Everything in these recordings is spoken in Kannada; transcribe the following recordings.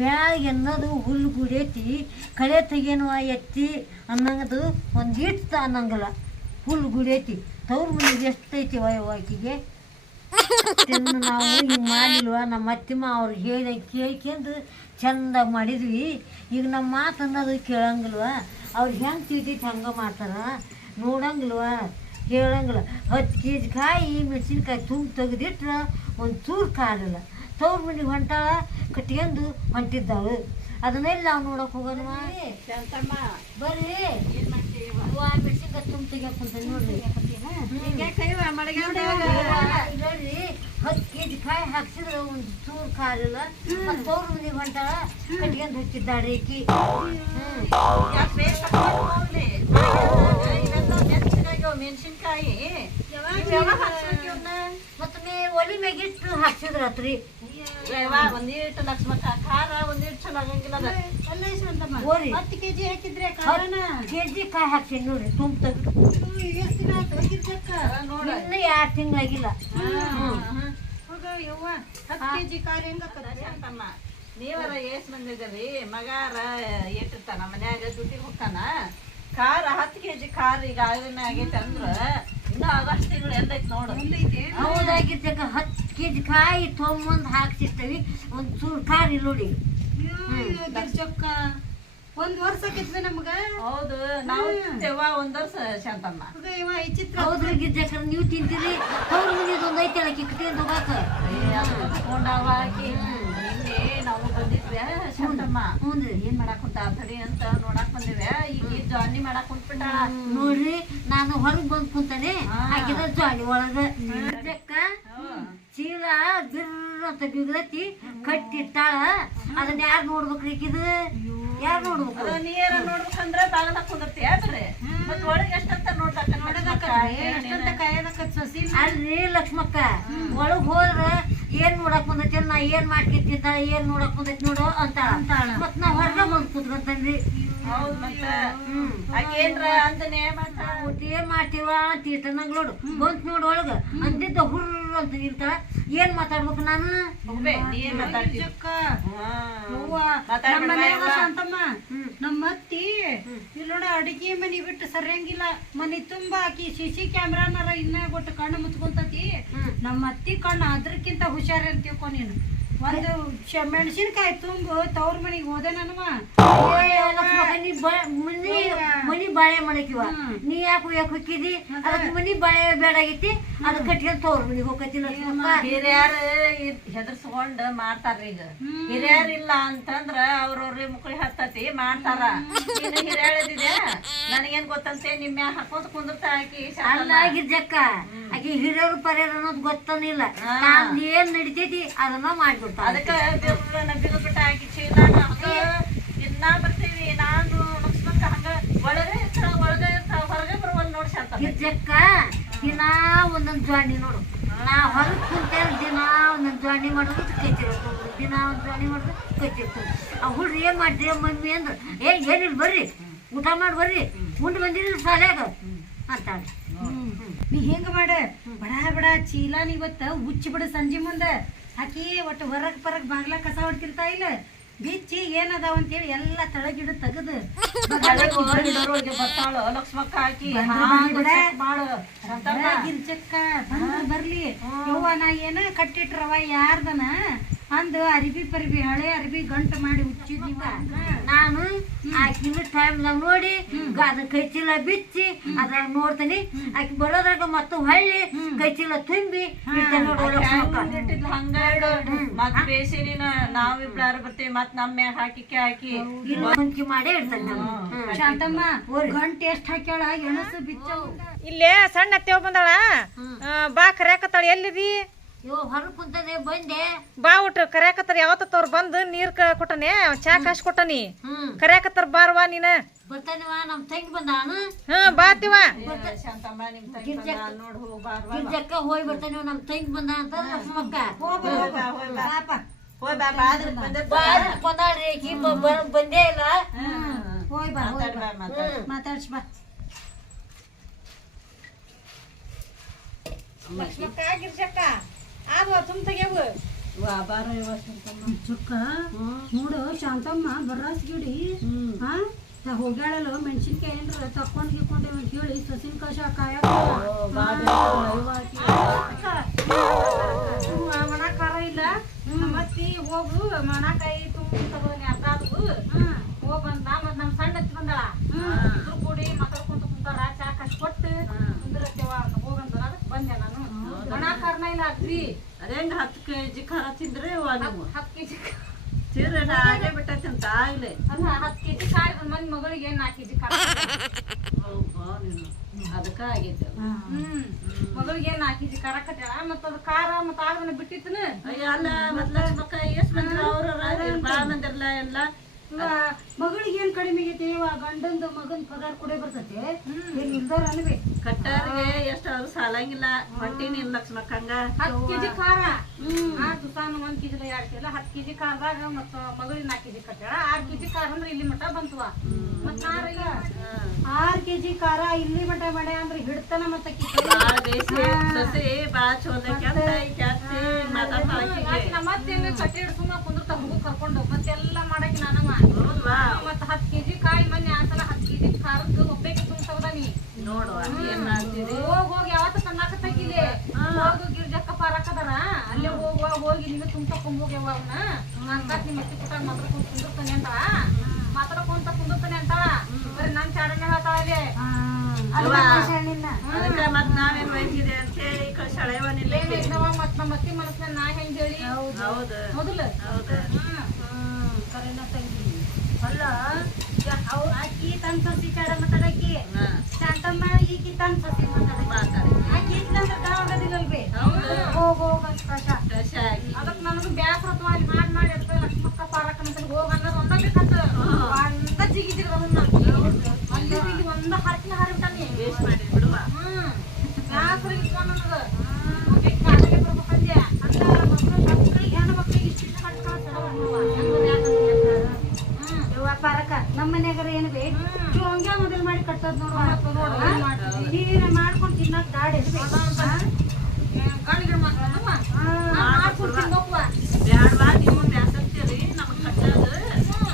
ಮ್ಯಾಗ ಎನ್ನದು ಹುಲ್ಲು ಗುಡೈತಿ ಕಳೆ ತೆಗೇನುವ ಎತ್ತಿ ಅನ್ನಂಗದು ಒಂದಿಟ್ಟು ಅನ್ನಂಗಿಲ್ಲ ಹುಲ್ಲು ಗುಡೈತಿ ತವ್ರ ಮನೆಗೆ ಎಷ್ಟೈತಿ ಆಕಿಗೆ ನಾವು ಹಿಂಗೆ ಮಾಡಿಲ್ವ ನಮ್ಮ ಅತ್ತಿಮ್ಮ ಅವ್ರು ಹೇಳಿ ಕೇಳ್ಕೊಂಡು ಚೆಂದಾಗಿ ಮಾಡಿದ್ವಿ ಈಗ ನಮ್ಮ ಮಾತು ಅನ್ನೋದು ಕೇಳಂಗಿಲ್ವ ಅವ್ರು ಹೆಂಗೆ ತಿಳ್ತೈತಿ ಹಂಗೆ ಮಾಡ್ತಾರ ನೋಡಂಗಿಲ್ವ ಹೇಳಂಗಿಲ್ಲ 10 kg ಕಾಯಿ ಮೆಣಸಿನ್ಕಾಯಿ ತೆಗೆದಿಟ್ರೆ ಒಂದು ಚೂರು ಕಾರಿಲ್ಲ ತವ್ರ ಮನೆಗೆ ಹೊಂಟಾಳ ಕಟ್ಕೊಂಡು ಹೊಂಟಿದ್ದಾಳು ಅದನ್ನೆಲ್ಲ ನಾವು ನೋಡಕ್ಕೆ ಹೋಗೋಣ ಬರ್ರಿ ಮೆಣಸಿನ್ಕಾಯಿ ತುಂಬ ತೆಗಿಯಕ್ಕಂತ ನೋಡ್ರಿ ನೋಡ್ರಿ 10 kg ಕಾಯಿ ಹಾಕ್ಸಿದ್ರೆ ಒಂದು ಚೂರು ಕಾರಿಲ್ಲ ತವ್ರ ಮನೆಗೆ ಹೊಂಟಾಳ ಕಟ್ಕೊಂಡು ಹೊಚ್ಚಿದ್ದಾಳೆ ಈಕಿ ಮೆಣಸಿನ್ಕಾಯಿ ಮತ್ತೆ ಒಲಿ ಮ್ಯಾಗಿಟ್ಟು ಹಾಕ್ಸಿದ್ರತ್ರಿ ಒಂದಿಟ್ಟು ಲಕ್ಷ್ಮ ಖಾರ ಒಂದಿಟ್ಟು ಚಲೋ ಆಗಂಗಿಲ್ಲ 10 kg ಹಾಕಿದ್ರೆ ಕೆಜಿ ಕಾಯಿ ಹಾಕ್ಸಿ ನೋಡ್ರಿ ತುಂಬ ಇನ್ನು 2 ತಿಂಗಳಾಗಿಲ್ಲ ನೀವರ ಏಸ್ ಬಂದಿದ್ದೀರಿ ಮಗಾರ ಏಟಿರ್ತಾನ ಮನ್ಯಾಗ ದುಡ್ಡಿಗೆ ಹೋಗ್ತಾನ ಖಾರ 10 kg ಖಾರ ಈಗ ಆಗೈತೆ ಅಂದ್ರ ಇನ್ನು ಆಗಸ್ಟ್ ತಿಂಗಳು ಎಲ್ಲೈತಿ ನೋಡು ಹೌದಾಗಿದ್ದಾಗ 10 kg ಕಾಯಿ ತೊಗೊಂಬಂದು ಹಾಕ್ಸಿರ್ತೀವಿ ಒಂದು ಚೂರು ಖಾರ ಇಲ್ಲ ನೋಡಿ ಒಂದ್ ವರ್ಷ ಆಕೈತ್ವಿ ನಮ್ಗ ಹೌದು ನಾವು ತಿಂತೇವ ಒಂದ್ ವರ್ಷ ಶಾಂತಮ್ಮ ಹೌದ್ರಿ ಗಿರ್ಜಕ್ರ ನೀವು ತಿಂತೀರಿ ಅವ್ರ ಮನೆದು ಒಂದು ಐತೆ ಅಕ್ಕಿ ಕಟ್ಕೊಂಡು ಹೋಗಾಕ ಕೊಂಡಾವ ಆಕಿ ನಿನ್ನೆ ನಾವು ಬಂದಿದ್ವಿ ಶಾಂತಮ್ಮ ಏನ್ ಮಾಡಾಕ್ ಕುಂತ ತಡಿ ಅಂತ ನೋಡಾಕ್ ಬಂದಿವೆ ಈಗ ಜಾನಿ ಮಾಡಾಕ್ ಕುಂತ್ಬಿಟ್ಟಾಳ ನೋಡ್ರಿ ನಾನು ಹೊರಗ್ ಬಂದ್ ಕುಂತಾನೆ ಹಾಕಿದ ಜಾಲಿ ಒಳಗ ಚೀಲ ಬಿರ್ರ ಅಂತ ಬಿಗ್ರತಿ ಕಟ್ಟಿಟ್ಟಾಳ ಅದನ್ನ ಯಾರು ನೋಡ್ಬೇಕ್ರಿ ಈಕಿದು ಯಾರು ನೋಡ್ಬೇಕು ನೀರ ನೋಡ್ಬೇಕಂದ್ರ ಬಾಗದಾಗ ಕುಂದಿರ್ತಿ ಯಾಕ್ರಿ ಮತ್ ಒಳಗೆ ಎಷ್ಟಂತ ನೋಡ್ದಾಕ ಅಲ್ರಿ ಲಕ್ಷ್ಮಕ್ಕ ಒಳಗ್ ಹೋದ್ರ ಏನ್ ನೋಡಕ್ ಬಂದೈತಿ ನಾ ಏನ್ ಮಾಡ್ಕಿತ್ತಿದ್ದ ಏನ್ ನೋಡಕ್ ಬಂದೈತಿ ನೋಡು ಅಂತಾಳ ಮತ್ ನಾ ಹೊರಗ ಬಂದ್ ಕುತ್ಕೊಂತನ್ರಿ ಹೌದ್ ಮತ್ತ ಏನ್ರ ಅಂದನೆ ಏನ್ ಮಾಡ್ತೀವ ಅಂತ ಇಷ್ಟ ನಂಗ್ ನೋಡು ಬಂತ್ ನೋಡು ಒಳಗ ಅಂತಿದ್ದ ಹುರ್ರ ಅಂತ ಇರ್ತಾಳ ಏನ್ ಮಾತಾಡ್ಬೇಕು ನಾನು ನಮ್ಮ ಅತ್ತಿ ಇಲ್ಲಿ ನೋಡ ಅಡಿಗೆ ಮನಿ ಬಿಟ್ಟು ಸರಿಯಂಗಿಲ್ಲ ಮನಿ ತುಂಬಾ ಆಕಿ CC ಕ್ಯಾಮ್ರಾನಾರ ಇನ್ನ ಕೊಟ್ಟು ಕಣ್ಣು ಮುಚ್ಕೊಂತತಿ ನಮ್ಮ ಅತ್ತಿ ಕಣ್ಣು ಅದ್ರಕ್ಕಿಂತ ಹುಷಾರ ಅಂತೀವ್ಕೊ ನೀನು ಒಂದು ಮೆಣಸಿನ್ಕಾಯಿ ತುಂಬು ತವ್ರ ಮನಿಗೆ ಹೋದೆ ನನವ ಮನಿ ಬಾಳೆ ಮಾಡಕಿವ ನೀ ಯಾಕೆ ಹೊಕ್ಕಿದಿ ಅದಕ್ಕೆ ಮನಿ ಬಾಳೆ ಬೇಡಾಗೈತಿ ಅದ್ ಕಟ್ಕೊಂಡ್ ತವ್ರ ಮನಿಗೆ ಹೋಗತಿಲ್ಲ ಹಿರಿಯರ್ ಹೆದರ್ಸ್ಕೊಂಡ್ ಮಾಡ್ತಾರ ಈಗ ಹಿರಿಯರ್ ಇಲ್ಲ ಅಂತಂದ್ರ ಅವ್ರವ್ರ ಮುಕ್ಳಿ ಹತ್ತತಿ ಮಾಡ್ತಾರ ಹಿರಿಯಳದಿದೆ ನನಗೇನ್ ಗೊತ್ತಂತೆ ನಿಮ್ ಹಾಕೋದ್ ಕುಂದಿರ್ತ ಹಾಕಿ ಅಲ್ಲ ಗಿರ್ಜಕ್ಕ ಆಕಿ ಹಿರಿಯರು ಪರಿಯರ್ ಅನ್ನೋದು ಗೊತ್ತನಿಲ್ಲ ಏನ್ ನಡಿತೈತಿ ಅದನ್ನ ಮಾಡ್ಬಿಡ್ತಾರ ಅದಕ್ಕ ಬಿಟ್ಟ ಹಾಕಿ ಚೀಲ ದಿನಾ ಬರ್ತೀವಿ ನಾನು ಲಕ್ಷ್ಮಕ್ಕ ಹಂಗ ಒಳಗೆ ಹೊರಗೆ ಬರುವಲ್ ನೋಡ್ಸಂತ ಗಿರ್ಜಕ್ಕ ದಿನಾ ಒಂದೊಂದ್ ಜ್ವಾಣಿ ನೋಡು ನಾ ಹೊರಗ್ ಕುಂತೇಳ ದಿನಾ ಒಂದೊಂದ್ ಜ್ವಾಣಿ ಮಾಡೋದು ಕೈತಿರೋದು ದಿನಾ ಒಂದ್ ಜ್ವಾಣಿ ಮಾಡೋದು ಕೈತಿರ್ತೀವಿ ಆ ಹುಡ್ರಿ ಏನ್ ಮಾಡ್ತೀರ ಮಮ್ಮಿ ಅಂದ್ರ ಏನಿಲ್ಲ ಬರ್ರಿ ಊಟ ಮಾಡಿ ಬರ್ರಿ ಉಂಡು ಬಂದಿರಿ ಶಾಲ್ಯಾಗ ಅಂತಾಳ ನೀ ಹೆಂಗ ಮಾಡ ಬಡ ಬಡ ಚೀಲಾನ ಇವತ್ತ ಹುಚ್ಚಿ ಬಿಡ ಸಂಜೆ ಮುಂದ ಹಾಕಿ ಒಟ್ಟು ಹೊರಗ್ ಬಾಗ್ಲ ಕಸ ಹೊಡ್ತಿರ್ತಾ ಇಲ್ಲ ಬಿಚ್ಚಿ ಏನದಾವ ಅಂತೇಳಿ ಎಲ್ಲ ತಳಗಿಡ ತೆಗದು ಬರ್ತಾಳ ಲಕ್ಷ್ಮಕ್ಕ ಹಾಕಿ ಗಿರ್ಜಕ್ಕ ಬರ್ಲಿ ಯವ್ವ ನಾ ಏನ ಕಟ್ಟಿಟ್ರವ ಯಾರ್ದನ ಅಂದು ಅರಿಬಿ ಪರಿಬಿ ಹಳೆ ಅರಿಬಿ ಗಂಟು ಮಾಡಿ ಹುಚ್ಚಿದ್ನಿವ ನಾನು ಆಕಿನ ಟೈಮ್ದಾಗ ನೋಡಿ ಅದನ್ನ ಕೈ ಚೀಲ ಬಿಚ್ಚಿ ಅದ್ರಾಗ ನೋಡ್ತೀನಿ ಆಕಿ ಬರೋದ್ರಾಗ ಮತ್ತು ಹೊಳ್ಳಿ ಕೈ ಚೀಲ ತುಂಬಿ ಹಂಗ ಮತ್ ಬೇಸಿ ನೀನ ನಾವಿಬ್ರಾರು ಬರ್ತೀವಿ ಮತ್ ನಮ್ ಮ್ಯಾಗ ಹಾಕಿ ಹುಂಚಿ ಮಾಡೇ ಇಡ್ತಾನೆ ಶಾಂತಮ್ಮ ಗಂಟು ಎಷ್ಟ್ ಹಾಕ್ಯಾಳ ಎಣಸು ಬಿಚ್ಚ ಇಲ್ಲೇ ಸಣ್ಣ ಅತ್ತೆವ್ ಬಂದಾಳ ಬಾ ಕರ್ಯಾಕತ್ತಾಳ ಎಲ್ಲಿದಿ ಹೊರಗ್ ಕುಂತದೆ ಬಂದೆ ಬಾ ಒಟ್ಟು ಕರ್ಯಾಕತ್ತಾರ ಯಾವತ್ತವ್ರು ಬಂದು ನೀರ್ ಕೊಟ್ಟನೆ ಚಾ ಕಾಶ್ ಕೊಟ್ಟನಿ ಕರ್ಯಾಕತ್ತಾರ ಬಾರ್ವಾ ನೀನ ಬರ್ತಾನಿವ ನಮ್ ತಂಗಿ ಬಂದಾನು ಬಾತಿವ ಗಿರ್ಜಕ್ಕ ಹೋಗಿ ಬರ್ತಾನಿವ ನಮ್ ತಂಗಿ ಬಂದ ಅಂತ ಲಕ್ಷ್ಮಕ್ಕ ಬಂದಾಳ್ರಿ ಬಂದೇ ಇಲ್ಲ ಹೋಯ್ ಬಾ ಮಾತಾಡ್ಸ್ ಬಾ ಲಕ್ಷ್ಮಕ್ಕ ಗಿರ್ಜಕ್ಕ ಆಗ ತುಂಬ ತೆಗೆವು ಬಾರ ಇವ ಶಾಂತಮ್ಮ. ಚುಕ್ಕ ನೋಡು ಶಾಂತಮ್ಮ ಬರ್ರಾಸ್ ಗಿಡಿ ಹಾ ಹೋಗ್ಯಾಳಲ್ಲ ಮೆಣಸಿನ್ಕಾಯಿ ಏನ್ರ ತಕೊಂಡ್ ಗಿಕೊಂಡೇವ ಅಂತ ಹೇಳಿ ಸಸಿನ ಕಷ ಕಾಯಕ ಮಣ ಖಾರ ಇಲ್ಲ ಮತ್ತಿ ಹೋಗು ಮಣಕಾಯಿ ತುಂಬ ತಗೋನಿ ಅರ್ಧ ಅದು ಹೋಗ್ ಬಂದ ಮತ್ ನಮ್ ಸಣ್ಣ ಹತ್ತಿ ಬಂದಾಳ ಇಬ್ರು ಕೂಡಿ ಮಾತಾಡ್ಕೊಂತ ಕುಂತಾರ ಚಾ ಕಷ್ಟ ಕೊಟ್ಟು ಕುಂದಿರತ್ತೇವ ಹೋಗಂತ ಬಂದೆ ನಾನು ಮಣ ಖಾರನ ಇಲ್ಲ ಅಗ್ರಿ ಅದೇಂಗ 10 kg ಖಾರ ತಿಂದ್ರೆ 10 kg ಚೀರನ ಆಗೇ ಬಿಟ್ಟೈತಿ ಅಂತ ಆಗ್ಲಿ ಅಲ್ಲ 10 kg ಖಾರ ಮಂದಿ ಮಗಳಿಗೆ 4 kg ಖಾರ ನೀನು ಅದಕ್ಕ ಆಗೈತಿ ಮಗಳಿಗೆ 4 kg ಖಾರ ಕಟ್ಟಾಳ ಮತ್ತ ಅದು ಖಾರ ಮತ್ತ ಆಗನ ಬಿಟ್ಟಿತ್ತನ ಅಯ್ಯ ಅಲ್ಲ ಮತ್ ಲಕ್ಷ್ಮಕ್ಕ ಎಷ್ಟ್ ಮಂದಿ ಅವ್ರ ಬಾಳ ಮಂದಿರ್ಲ ಎಲ್ಲ ಮಗಳಿಗೆ ಏನ್ ಕಡಿಮೆ ಆಗೈತಿ ಗಂಡಂದು ಮಗನ್ ಪಗಾರ ಕೊಡೇ ಬರ್ತೈತೆ ಏನ್ ಇಲ್ದಾರ ಅನ್ಬೇ ಕಟ್ಟಾರಿಗೆ ಎಷ್ಟು ಅದು ಸಾಲಂಗಿಲ್ಲ ಹೊಟ್ಟಿನ ಇಲ್ಲ ಲಕ್ಷ್ಮಕ್ಕ ಹಂಗ 10 kg ಖಾರ ತುಸಾನ 1 kg 2 kg 10 kg ಖಾರದಾಗ ಮತ್ತ ಮಗಳಿಗೆ 4 kg ಕಟ್ಟಾಳ 6 kg ಖಾರ ಅಂದ್ರೆ ಇಲ್ಲಿ ಮಟ ಬಂತವ ಮತ್ತ 6 kg ಖಾರ ಇಲ್ಲಿ ಮಟ ಮಾಡ್ಯ ಅಂದ್ರೆ ಹಿಡ್ತಾನ ಮತ್ತ ಬಾಳ ಬೇಸಿ ಸಸಿ ಬಾಳ ಚೋದ ಕ್ಯಾತಿ ಮಾತಾಡ್ತಾಳ ಮತ್ತೇನು ಕಟ್ಟಿ ಹಿಡ್ಸುಮ ಕುಂದ್ರ ಹುಡುಗ ಕರ್ಕೊಂಡು ಮತ್ತೆಲ್ಲ ಮಾಡಕ್ಕೆ ನಾನವ ಮತ್ತ 10 kg ಕಾಯಿ ಮನೆ ಆತಲ 10 kg ಖಾರದ್ದು ಒಬ್ಬಕ್ಕೆ ತುಂಬ್ತವದಾನಿ ನೋಡುವ ಏನ್ ಮಾಡ್ತೀರಿ ಹೋಗಿ ಯಾವತ್ತ ತನ್ನಾಕ ತಗಿಲಿ ಹೋಗು ಗಿರ್ಜಕ್ಕ ಪಾರಕದಾರ ಅಲ್ಲೇ ಹೋಗಿ ನಿಮಗೆ ತುಂಬ್ಕೊಂಡ್ ಹೋಗ್ಯವ ಅವನ್ನ ಅಂತ ನಿಮ್ಮ ಅತ್ತಿ ಪುಟ್ಟ ಮಾತಾಡ್ಕೊಂಡ್ ಕುಂದಿರ್ತಾನೆ ಅಂತ ಮಾತಾಡ್ಕೊಂತ ಕುಂದಿರ್ತಾನೆ ಅಂತ ಬರೀ ನನ್ ಚಾಡನೆ ಹೇಳ್ತಾಳೆ ಅದಕ್ಕ ಮತ್ ನಾವೇನ್ ವಯಸ್ಸಿದೆ ಅಂತ ಹೇಳಿ ಕಳ್ಸಳೆವನಿಲ್ಲ ಮತ್ ನಮ್ಮ ಅತ್ತಿ ಮನಸ್ನ ನಾ ಹೆಂಗ್ ಹೇಳಿ ಹೌದು ಮೊದಲು ಹೌದು ಕರೆನ ತಂಗಿ ಅಲ್ಲ ಅವ್ರ ಆಕಿ ತನ್ ಸಸಿ ಚಾಡ ಮಾತಾಡಕಿ ಶಾಂತಮ್ಮ ಈಕಿ ತನ್ ಸಸಿ ಮಾತಾಡಕಿ ಆಕಿ ಇದ್ನಂದ್ರ ಗಾವಾಗದಿಲ್ಲಲ್ವೇ ಹೋಗ ಕಷ ಅದಕ್ ನನಗೂ ಬ್ಯಾಸರತ್ವ ಅಲ್ಲಿ ಮಾಡಿ ಇರ್ತದೆ ಲಕ್ಷ್ಮಕ್ಕ ಪಾರಕ್ಕನ ಹೋಗ ಅನ್ನೋದು ಒಂದ ಬೇಕಂತ ಒಂದ ಜಿಗಿದಿರ ಅಲ್ಲಿ ಇಲ್ಲಿ ಒಂದ ಹರ್ಕಿನ ಹಾರಿಬಿಟ್ಟಾನಿ ವೇಸ್ಟ್ ಮಾಡಿ ಬಿಡುವ ಬ್ಯಾಸರ ಇಟ್ವ ನನಗ ಕಾಲಿಗೆ ಬರ್ಬೇಕಂದ್ಯ ಅಲ್ಲ ಮಕ್ಕಳಿಗೆ ಹೆಣ್ಣು ಮಕ್ಕಳಿಗೆ ಇಷ್ಟ ಕಟ್ ಪಾರಕ ನಮ್ಮ ಮನ್ಯಾಗಾರ ಏನು ಬೇಕು ಹಂಗೆ ಮೊದಲು ಮಾಡಿ ಕಟ್ಟದ್ ನೋಡ ನೀರ ಮಾಡ್ಕೊಂಡು ತಿನ್ನಕ್ ದಾಡಿ ಬ್ಯಾಡ್ವಾ ನೀವು ಬ್ಯಾಸಂತೀರಿ ನಮಗ್ ಕಟ್ಟೋದು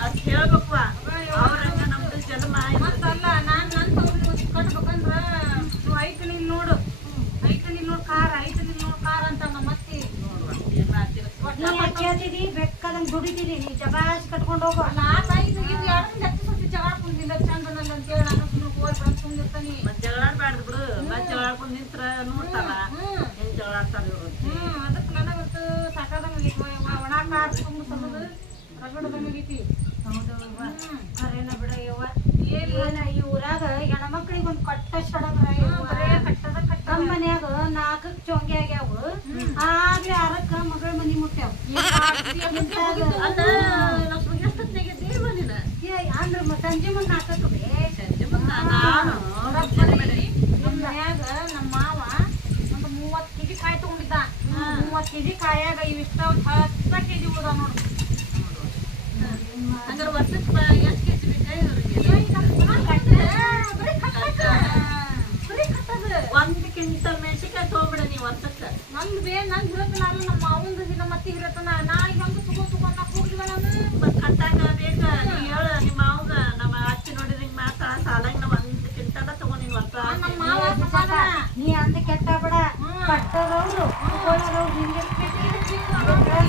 ಅದ್ ಹೇಳ್ಬೇಕವ ಅವ್ರಂಗ ನಮ್ದು ಜನ್ಮ ಮತ್ತಲ್ಲ ನಾನ್ ನನ್ ಕಟ್ಬೇಕಂದ್ರ ಐತ ನಿಲ್ ನೋಡು ಖಾರ ಅಂತ ನಮ್ಮ ಅತ್ತಿ ಕೇಳ್ತಿದಿ ಬೆಕ್ಕದಂಗ್ ದುಡಿತೀರಿ ನೀ ಜಗಾಸ್ ಕಟ್ಕೊಂಡು ಹೋಗೋ ಜಗಳ ಕುಂದಿಲ್ಲ ಚಂದನಲ್ಲ ಅಂತ ಹೇಳಿ ನಾನು ಕುಂದಿರ್ತಾನಿ ಮತ್ ಜಗಳಾಡ್ಬಾರ್ದು ಬಿಡು ಮತ್ ಜಗಳಾಡ್ಕೊಂಡ್ ನಿಂತ್ರ ನೋಡ್ತಾರ ಹೆಂಗ್ ಜಗಳಾಡ್ತಾರ ಇವ್ರು ಅದಕ್ಕೆ ನನಗಂತೂ ಸಾಕಾದಂಗ ಒಣ ಖಾರ ತುಂಬ ಸಲದು ರಗಡದಂಗೈತಿ ಕರೇನ ಬಿಡ ಯವ್ವ ಏನ ಈ ಊರಾಗ ಹೆಣ್ಮಕ್ಳಿಗೆ ಒಂದು ಕಟ್ಟ ಸಡಗ್ರ ನಮ್ಮ ಮನ್ಯಾಗ 4 ಚೊಂಗೆ ಆಗ್ಯಾವ ಆಗ್ಲೇ 6ಕ್ಕ ಮಗಳ ಮನಿ ಮುಟ್ಟ್ಯಾವ ಅದ ಲಕ್ಷ್ಮಿಗೆ ಎಷ್ಟೊತ್ತಿನಾಗೈತಿ ಬಂದಿನ ಅಂದ್ರ ಸಂಜೆ ಮುಂದೆ 4ಕ್ಕೆ ಸಂಜೆ ಮುಂದ ನಾನು ನಮ್ಮ ಮನ್ಯಾಗ ನಮ್ಮ ಮಾವ ಒಂದು 30 kg ಕಾಯಿ ತಗೊಂಡಿದ್ದ 30 kg ಕಾಯಾಗ ಇವಿಷ್ಟ ಒಂದು 10 kg ಉಳ್ದ ನೋಡು ಹಂಗಾರೆ ವರ್ಷಕ್ಕೆ ಎಷ್ಟು ಕೆಜಿ ಬೇಕಾ ಒಂದ್ ಕ್ವಿಂಟಲ್ ಮೆಣಸಿನ್ಕಾಯಿ ತಗೊಂಡ್ಬಿಡ ನೀ ವರ್ಷಕ್ಕ ನಂದು ನಂದು ಹೇಳ್ತಾನ ನಮ್ಮ ಮಾವಂದು ನಮ್ಮ ಅತ್ತಿ ಹೇಳ್ತಾನ ನಾಳೆಗೆ ಹಂಗ ತಗೊಂಡ್ ಹೋಗ್ಲಿವ ನಾನು ಮತ್ ಕಟ್ಟಾಗ ಬೇಕ ನೀ ಹೇಳ ನಿಮ್ಮ ಮಾವಂಗ ನಮ್ಮ ಅತ್ತಿ ನೋಡಿದ್ರೆ ಹಿಂಗ್ ಮಾತಾ ಸಾಲಂಗ ನಾವ್ 1 ಕ್ವಿಂಟಲ್ ತಗೊಂಡಿನಿ ವರ್ಷ ನಮ್ಮ ಮಾವ ನೀ ಅಂತ ಕೆಟ್ಟ ಬಿಡ ಕಟ್ಟೋರವ್ರು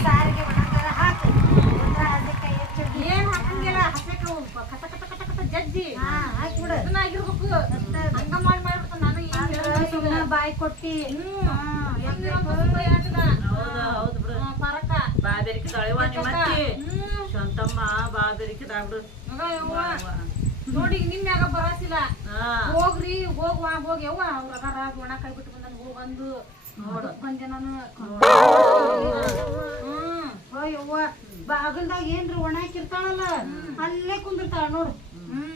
ಸಾರಿಗೆ ಹಾಕಿ ಅದಕ್ಕೆ ಏನ್ ಹಾಕಂಗಿಲ್ಲ ಹಸಕ ಕಟ ಕಟ ಕಟ ಕಟ ಜಜ್ಜಿ ಹಾಕಿಬಿಡ ಅದನ್ನ ಆಗಿರ್ಬೇಕು ಹಂಗ ಮಾಡ್ಬಿಡ್ತ ನಾನು ಸುಮ್ಮನೆ ಬಾಯಿ ಕೊಟ್ಟಿ ಹೌದು ಬಿಡು ಪರಕ ಬಾ ಬೆರಿಕಿದಾಳೆವ ನಿಮ್ಮ ಅತ್ತಿ ಶಾಂತಮ್ಮ ಬಾ ಬೆರಿಕಿದಾಗ್ಬಿಡು ನೋಡಿ ನಿಮ್ಯಾಗ ಬರಸಿಲ್ಲ ಹೋಗ್ರಿ ಹೋಗಿ ಯವ್ವ ಅವ್ರ ಅದಾರ ಒಣ ಕೈ ಬಿಟ್ಟು ಬಂದ ಹೋಗಂದು ಬಂದೆ ನಾನು ಯವ್ವ ಬಾಗಲ್ದಾಗ ಏನ್ರಿ ಒಣ ಹಾಕಿರ್ತಾಳಲ್ಲ ಅಲ್ಲೇ ಕುಂದಿರ್ತಾಳ ನೋಡು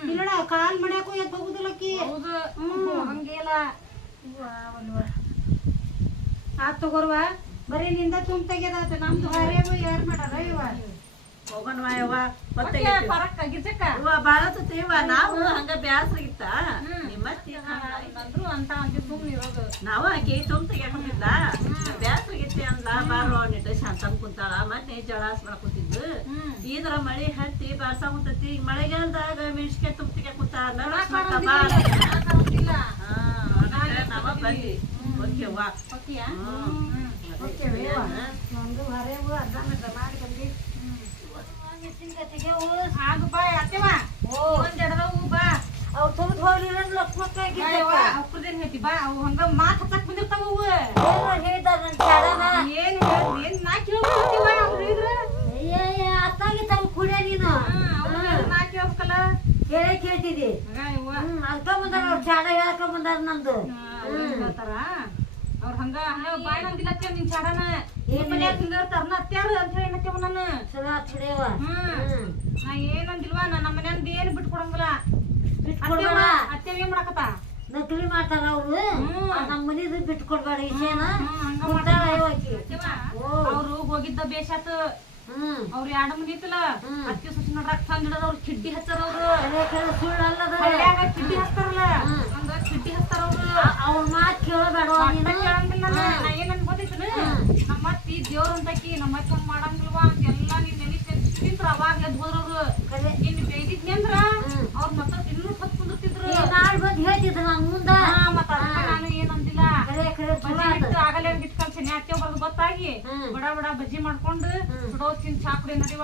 ಇಲ್ಲಡ ಕಾಲ್ ಮಡ್ಯಾಕು ಎದ್ದು ಹೋಗುದಿಲ್ಲಕ್ಕಿ ಹಂಗೇಲ ಆತ್ ತಗೋರ್ವ ಬರೀ ನಿಂದ ತುಂಬ ತೆಗ್ಯದಾತ ನಮ್ದು ಹರೇವು ಯಾರು ಮಾಡಾರ ಇವ ಹೋಗೋಣವಾ ಯವ್ವ ಹೊತ್ತಾಗೈತಿ. ಪರಕ್ಕ ಗಿರ್ಜಕ್ಕ ಅವ್ವ ಬಾಳತ್ತೀವ ನಾವು ಹಂಗ ಬ್ಯಾಸ್ರಾಗಿತ್ತ ನಿಮ್ಮತ್ತಿ ಅಂದ್ರು ಅಂತ ಅಂದಿ ಸುಮ್ನೆ ಇರೋದು. ನಾವು ಆಕಿ ತುಂಬ ತೆಗ್ಯಾಕೊಂಡಿದ್ಲ ಬ್ಯಾಸ್ರಾಗಿತ್ತಿ ಅಂದ್ಲ ಬಾರೋ ನಿಟ್ಟು ಶಾಂತಮ್ ಕುಂತಾಳ ಮತ್ತೆ ಜಳಾಸ್ ಮಾಡಕುಂತಿದ್ದು ಇದ್ರ ಮಳಿ ಹತ್ತಿ ಬಾರ್ಸಾ ಕುಂತತಿ ಈಗ ಮಳೆಗಾಲದಾಗ ಮೆಣಸಿನ್ಕಾಯಿ ತುಂಬ ತೆಗ್ಯಾಕುಂತ ನಾವ ಬಂದಿ ಓಕೆವ್ವ ಓಕೆಯಾ? ಆಗ ಬಾ ಅತ್ತೆವ ಒಂದ್ ಎಡದವು ಬಾ ಅವ್ ತುಂಬ ಹೋಗ್ಲಿಲ್ಲ ಲಕ್ಷ್ಮಕ್ಕ ಅವ್ರದೇನ್ ಹೇಳ್ತಿ ಬಾ ಅವು ಹಂಗ ಮಾತ್ ಹತ್ತಕ್ ಬಂದಿರ್ತಾವ ಅವು ಹೇಳಿದಾರ ನನ್ ಚಾಡನ ಏನ್ ಏನ್ ನಾ ಕೇಳ್ಕೊಳ್ತೀವ ಅವ್ರು ಹೇಳಿದ್ರ ಅತ್ತಾಗಿ ತಮ್ಮ ಕುಡಿಯ ನೀನು ನಾ ಕೇಳ್ಬೇಕಲ್ಲ ಕೇಳೇ ಕೇಳ್ತಿದಿ ಅದ್ಕ ಬಂದಾರ ಅವ್ರ ಚಾಡ ಹೇಳಕ ಬಂದಾರ ನಂದು ಹೇಳ್ತಾರ ಅವ್ರ ಹಂಗ ಹಂಗ ಬಾಯ್ ನಂದಿಲ್ಲ ನಿನ್ ಚಾಡನ ಏನ್ ಮನ್ಯಾಗ ಹಿಂಗಾರ್ತಾರನ ಅತ್ಯಾರ ಅಂತ ಹೇಳಿ ಏನತ್ತೇವ ನಾನು ಚಲೋ ಹಚ್ಚಿಡಿಯವ ನಾ ಏನಂದಿಲ್ವಾ ನಮ್ಮ ಮನ್ಯಾಂದ ಏನ್ ಬಿಟ್ಕೊಡಂಗಿಲ್ಲ ಬಿಟ್ಕೊಡ್ಬೇಡ ಅತ್ತೆವ ಏನ್ ಮಾಡಕತ್ತ ನಕಲಿ ಮಾಡ್ತಾರ ಅವ್ರು ನಮ್ಮ ಮನಿದು ಬಿಟ್ಕೊಡ್ಬೇಡ ವಿಷಯನ ಅವ್ರು ಹೋಗಿದ್ದ ಬೇಷಾತ ಅವ್ರ ಎರಡ ಮನಿ ಐತಲ್ಲ ಅತ್ತಿ ಸುಸಿ ನೋಡ್ರಾಕ್ ಚಂದ ಹಿಡದ ಅವ್ರು ಕಿಡ್ಡಿ ಹಚ್ಚಾರ ಅವ್ರು ಸುಳ್ಳು ಅಲ್ಲದ ಹಳ್ಳ್ಯಾಗ ಕಿಡ್ಡಿ ಹಚ್ತಾರಲ್ಲ ಹಂಗ ಕಿಡ್ಡಿ ಹಚ್ತಾರ ಅವ್ರು ಅವ್ರ ಮಾತ್ ಕೇಳಬೇಡ ಕೇಳಂಗಿಲ್ಲ ನಾ ಏನ್ ಅನ್ಕೋತೈತನ ನಮ್ಮ ಅತ್ತಿ ದೇವ್ರ ಅಂತಕಿ ನಮ್ಮ ಅತ್ತಿ ಹಂಗ್ ಮಾಡಂಗಿಲ್ವಾ ಅಂತ ಎಲ್ಲಾ ನೀನ್ ನೆಲಿ ತಿಂತ್ರ ಅವಾಗ್ಲೇ ಹೋದ್ರವ್ರು ನಿನ್ ಬೇಯ್ದಿದ್ನಿ ಅಂದ್ರ ಅವ್ರ ಮತ್ತ ಇನ್ನೂ ಹೊತ್ ಕುಂದಿರ್ತಿದ್ರು ನಾಳೆ ಬಂದ್ ಹೇಳ್ತಿದ್ರು ನನ್ ಮುಂದ ಮತ್ತ ಅದಕ್ಕ ನಾನು ಏನ್ ಅಂದಿಲ್ಲ ಬಜ್ಜಿ ಹಿಟ್ಟು ಆಗಲೇ ಇಟ್ಟು ಕಲ್ಸೇನೆ ಅತ್ತೆ ಬರ್ದು ಗೊತ್ತಾಗಿ ಬಡ ಬಡ ಬಜ್ಜಿ ಮಾಡ್ಕೊಂಡು ಸುಡೋ ತಿನ್ ಚಾಕುಡಿ ನಡಿವ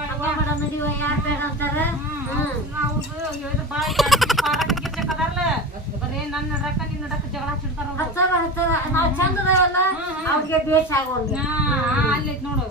ನಡಿವ ಯಾರ್ ಬೇಡ ಅಂತಾರ ಅವ್ರದ್ದು ಹೇಳಿದ್ರ ಬಾ ಪಾರಾಟ ಗಿರ್ಜಕ್ ಅದಾರಲ್ಲ ಬರೇ ನನ್ ನಡಕ ನಿನ್ ನಡಕ ಜಗಳ ಹಚ್ಚಿಡ್ತಾರ ಹಚ್ಚಾರ ನಾವ್ ಚಂದ ಅದಾವಲ್ಲ ಅವ್ರಿಗೆ ಬೇಸ್ ಆಗೋಲ್ಗೆ ಅಲ್ಲೈತ್ ನೋಡು